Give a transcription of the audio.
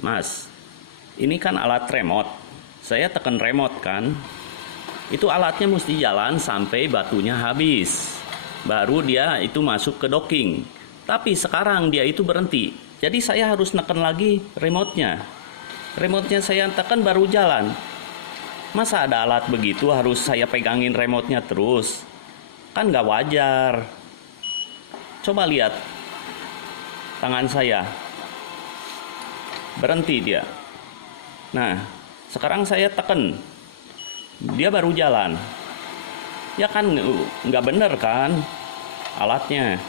Mas, ini kan alat remote. Saya tekan remote kan. Itu alatnya mesti jalan sampai batunya habis. Baru dia itu masuk ke docking. Tapi sekarang dia itu berhenti. Jadi saya harus neken lagi remote-nya. Remote-nya saya tekan baru jalan. Masa ada alat begitu harus saya pegangin remote-nya terus? Kan nggak wajar. Coba lihat tangan saya. Berhenti dia. Nah, sekarang saya tekan. Dia baru jalan. Ya kan nggak bener kan alatnya.